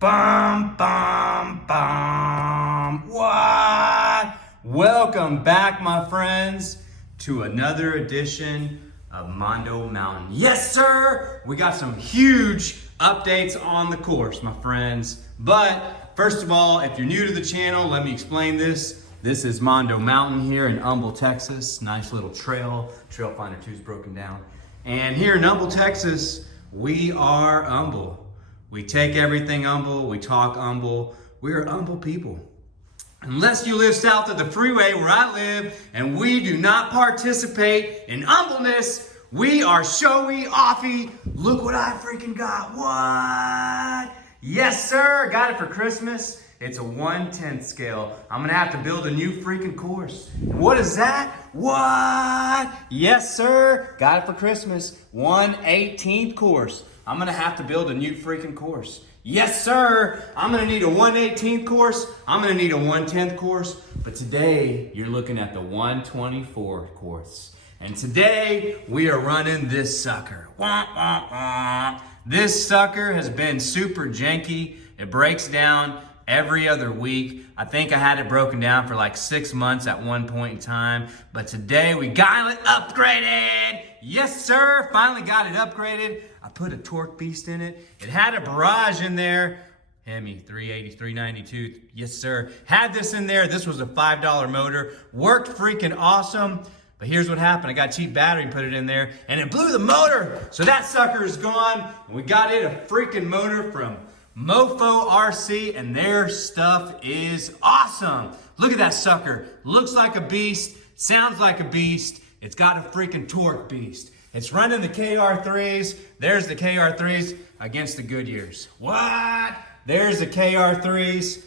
Bum, bum, bum. What? Welcome back, my friends, to another edition of Mondo Mountain. Yes, sir! We got some huge updates on the course, my friends. But first of all, if you're new to the channel, let me explain this. This is Mondo Mountain here in Humble, Texas. Nice little trail. Trail Finder 2's broken down. And here in Humble, Texas, we are humble. We take everything humble, we talk humble, we're humble people. Unless you live south of the freeway where I live and we do not participate in humbleness, we are showy, offy. Look what I freaking got. What? Yes, sir, got it for Christmas. It's a 1/10 scale. I'm gonna have to build a new freaking course. What is that? What? Yes, sir, got it for Christmas. 1/18 course. I'm gonna have to build a new freaking course. Yes, sir. I'm gonna need a 1/18 course. I'm gonna need a 1/10 course. But today, you're looking at the 1/24 course. And today, we are running this sucker. Wah, wah, wah. This sucker has been super janky. It breaks down every other week. I think I had it broken down for like 6 months at one point in time. But today, we got it upgraded. Yes, sir. Finally got it upgraded. I put a TourqeBeast in it. It had a barrage in there. Hemi 380, 392. Yes, sir. Had this in there. This was a $5 motor. Worked freaking awesome. But here's what happened. I got a cheap battery and put it in there, and it blew the motor. So that sucker is gone. We got it a freaking motor from Mofo RC, and their stuff is awesome. Look at that sucker. Looks like a beast. Sounds like a beast. It's got a freaking TourqeBeast. It's running the KR3's. There's the KR3's against the Goodyears. What? There's the KR3's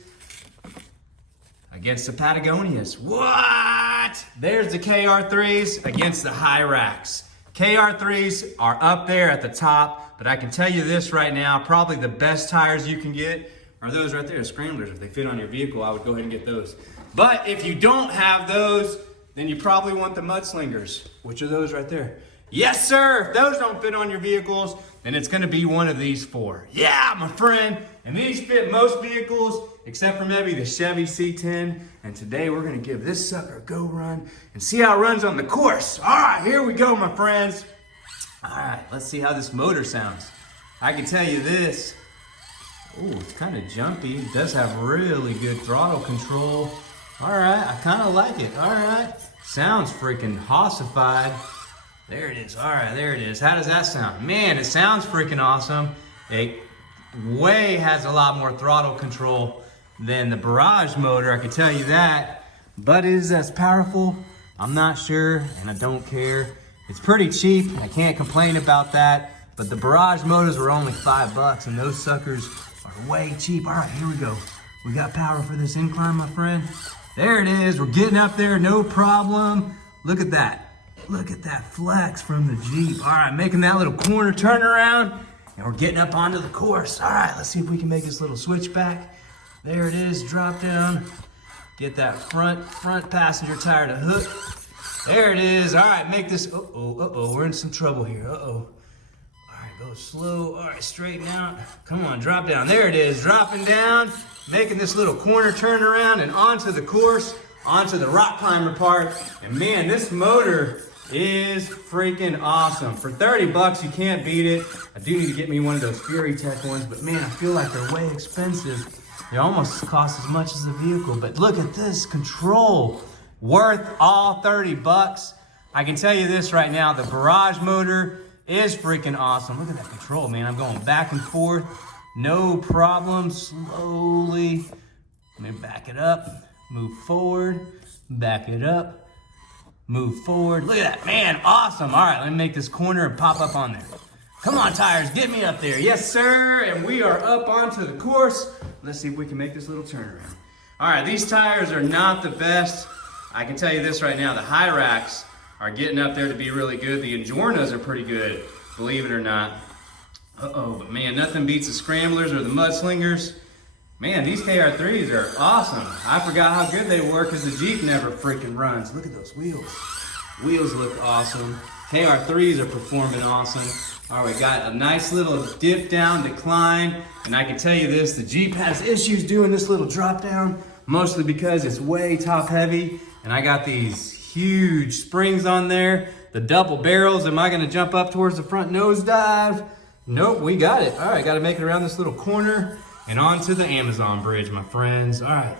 against the Patagonias. What? There's the KR3's against the Hyrax. KR3's are up there at the top, but I can tell you this right now, probably the best tires you can get are those right there, scramblers. If they fit on your vehicle, I would go ahead and get those. But if you don't have those, then you probably want the mudslingers, which are those right there. Yes, sir. If those don't fit on your vehicles, then it's going to be one of these four. Yeah, my friend. And these fit most vehicles, except for maybe the Chevy C10. And today we're going to give this sucker a go run and see how it runs on the course. All right, here we go, my friends. All right, let's see how this motor sounds. I can tell you this. Oh, it's kind of jumpy. It does have really good throttle control. All right, I kind of like it. All right. Sounds freaking hossified. There it is. All right, there it is. How does that sound? Man, it sounds freaking awesome. It way has a lot more throttle control than the barrage motor, I can tell you that. But is it as powerful? I'm not sure, and I don't care. It's pretty cheap. I can't complain about that. But the barrage motors were only $5, and those suckers are way cheap. All right, here we go. We got power for this incline, my friend. There it is. We're getting up there, no problem. Look at that. Look at that flex from the Jeep. All right, making that little corner turnaround, and we're getting up onto the course. All right, let's see if we can make this little switchback. There it is, drop down. Get that front passenger tire to hook. There it is. All right, make this, we're in some trouble here, All right, go slow. All right, straighten out. Come on, drop down. There it is, dropping down, making this little corner turnaround and onto the course, onto the rock climber part. And man, this motor is freaking awesome. For 30 bucks, you can't beat it. I do need to get me one of those Fury Tech ones, but man, I feel like they're way expensive. They almost cost as much as the vehicle, but look at this control. Worth all 30 bucks. I can tell you this right now, the barrage motor is freaking awesome. Look at that control, man. I'm going back and forth, no problem, slowly. Let me back it up, move forward, back it up, move forward. Look at that, man, awesome. All right, let me make this corner and pop up on there. Come on, tires, get me up there. Yes, sir, and we are up onto the course. Let's see if we can make this little turnaround. All right, these tires are not the best. I can tell you this right now, the Hyrax are getting up there to be really good. The Injoras are pretty good, believe it or not. But man, nothing beats the scramblers or the mudslingers. Man, these KR3's are awesome. I forgot how good they were because the Jeep never freaking runs. Look at those wheels. Wheels look awesome. KR3's are performing awesome. All right, we got a nice little dip down decline, and I can tell you this, the Jeep has issues doing this little drop down, mostly because it's way top heavy, and I got these huge springs on there, the double barrels. Am I gonna jump up towards the front nosedive? Nope, we got it. All right, gotta make it around this little corner and onto the Amazon bridge, my friends. All right,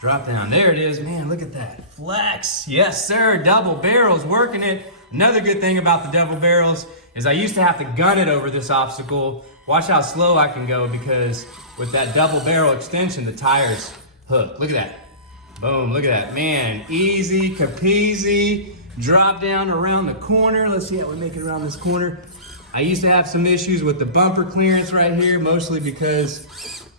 drop down, there it is. Man, look at that, flex. Yes, sir, double barrels, working it. Another good thing about the double barrels is I used to have to gun it over this obstacle. Watch how slow I can go, because with that double barrel extension, the tires hook. Look at that. Boom, look at that. Man, easy capeasy. Drop down around the corner. Let's see how we make it around this corner. I used to have some issues with the bumper clearance right here, mostly because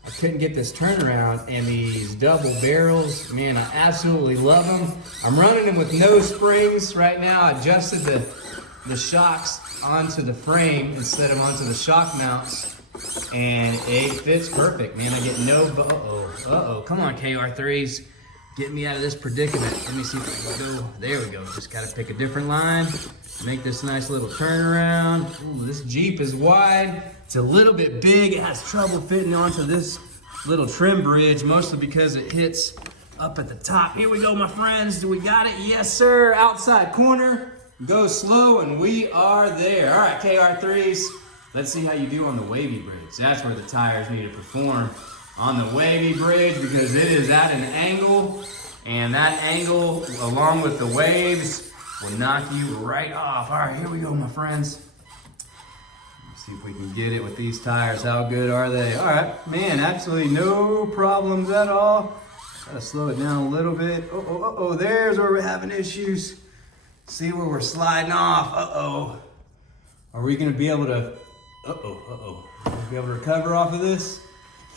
I couldn't get this turnaround, and these double barrels, man, I absolutely love them. I'm running them with no springs right now. I adjusted the shocks onto the frame instead of onto the shock mounts, and it fits perfect, man. I get no, uh-oh, come on KR3's, get me out of this predicament. Let me see if I can go, there we go. Just gotta pick a different line, make this nice little turnaround. Ooh, this Jeep is wide. It's a little bit big. It has trouble fitting onto this little trim bridge, mostly because it hits up at the top. Here we go, my friends. Do we got it? Yes, sir. Outside corner. Go slow, and we are there. All right, KR3's. Let's see how you do on the wavy bridge. That's where the tires need to perform on the wavy bridge, because it is at an angle, and that angle, along with the waves, will knock you right off. All right, here we go, my friends. Let's see if we can get it with these tires. How good are they? All right, man, absolutely no problems at all. Gotta slow it down a little bit. Oh, there's where we're having issues. See where we're sliding off. Uh-oh. Are we gonna be able to, be able to recover off of this?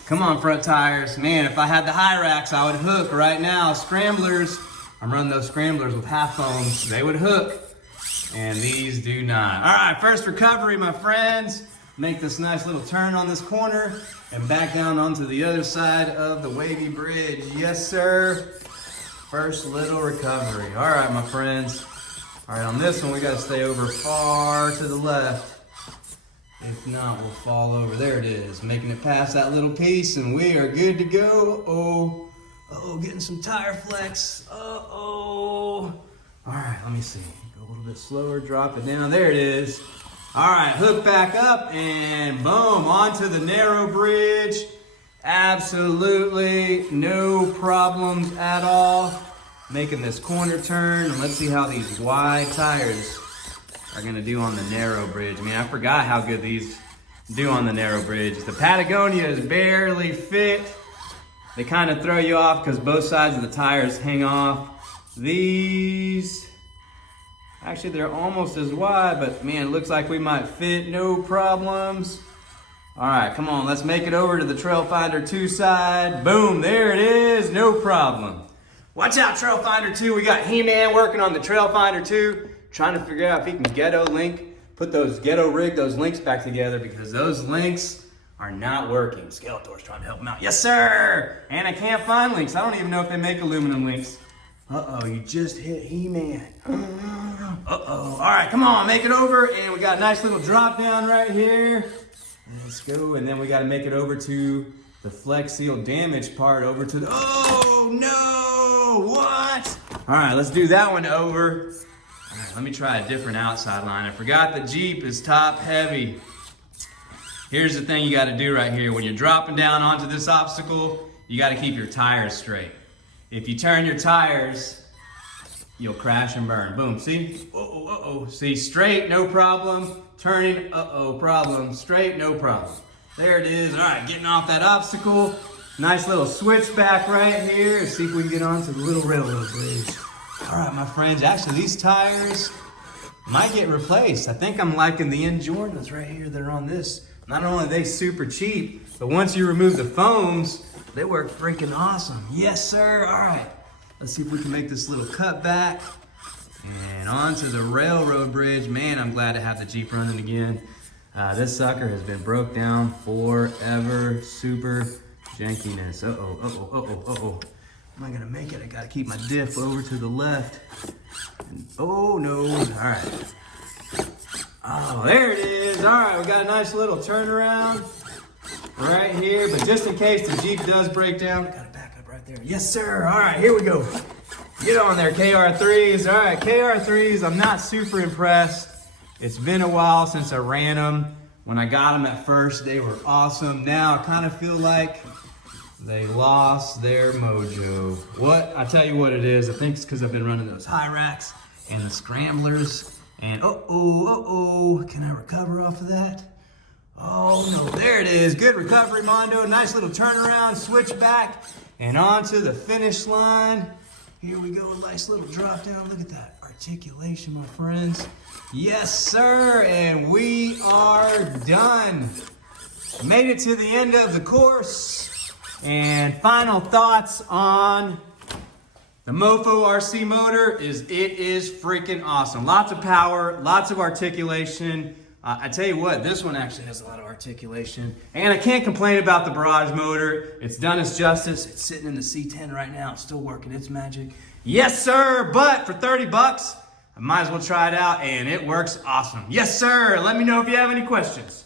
Come on, front tires. Man, if I had the high racks, I would hook right now. Scramblers, I'm running those scramblers with half foams. They would hook, and these do not. All right, first recovery, my friends. Make this nice little turn on this corner and back down onto the other side of the wavy bridge. Yes, sir. First little recovery. All right, my friends. All right, on this one, we gotta stay over far to the left. If not, we'll fall over. There it is, making it past that little piece, and we are good to go. Getting some tire flex. All right, let me see. Go a little bit slower, drop it down. There it is. All right, hook back up, and boom, onto the narrow bridge. Absolutely no problems at all. Making this corner turn, and let's see how these wide tires are gonna do on the narrow bridge. Man, I forgot how good these do on the narrow bridge. The Patagonias barely fit. They kind of throw you off because both sides of the tires hang off. These, actually they're almost as wide, but man, it looks like we might fit, no problems. All right, come on, let's make it over to the Trailfinder 2 side. Boom, there it is, no problem. Watch out, Trailfinder 2. We got He-Man working on the Trailfinder 2, trying to figure out if he can ghetto rig those links back together, because those links are not working. Skeletor's trying to help him out. Yes, sir! And I can't find links. I don't even know if they make aluminum links. Uh-oh, you just hit He-Man. Uh-oh. All right, come on, make it over. And we got a nice little drop down right here. Let's go, and then we gotta make it over to the Flex Seal damage part, over to the, oh no, what? All right, let's do that one over. All right, let me try a different outside line. I forgot the Jeep is top heavy. Here's the thing you gotta do right here. When you're dropping down onto this obstacle, you gotta keep your tires straight. If you turn your tires, you'll crash and burn. Boom, see? See, straight, no problem. Turning, problem. Straight, no problem. There it is. All right, getting off that obstacle. Nice little switchback right here. See if we can get onto the little railroad bridge. All right, my friends. Actually, these tires might get replaced. I think I'm liking the Injoras right here that are on this. Not only are they super cheap, but once you remove the foams, they work freaking awesome. Yes, sir. All right. Let's see if we can make this little cut back and onto the railroad bridge. Man, I'm glad to have the Jeep running again. This sucker has been broke down forever. Super jankiness. Am I gonna make it? I gotta keep my diff over to the left. And, oh no, all right. Oh, there it is. All right, we got a nice little turnaround right here. But just in case the Jeep does break down, got it back up right there. Yes, sir. All right, here we go. Get on there, KR3's. All right, KR3's, I'm not super impressed. It's been a while since I ran them. When I got them at first, they were awesome. Now I kind of feel like they lost their mojo. What? I tell you what it is. I think it's because I've been running those high racks and the scramblers. And can I recover off of that? Oh no, there it is. Good recovery, Mondo. Nice little turnaround, switch back, and onto the finish line. Here we go, a nice little drop down. Look at that articulation, my friends. Yes, sir, and we are done. Made it to the end of the course. And final thoughts on the Mofo RC motor is it is freaking awesome. Lots of power, lots of articulation. I tell you what, this one actually has a lot of articulation. And I can't complain about the barrage motor. It's done its justice. It's sitting in the C10 right now. It's still working its magic. Yes, sir, but for 30 bucks, I might as well try it out, and it works awesome. Yes, sir. Let me know if you have any questions.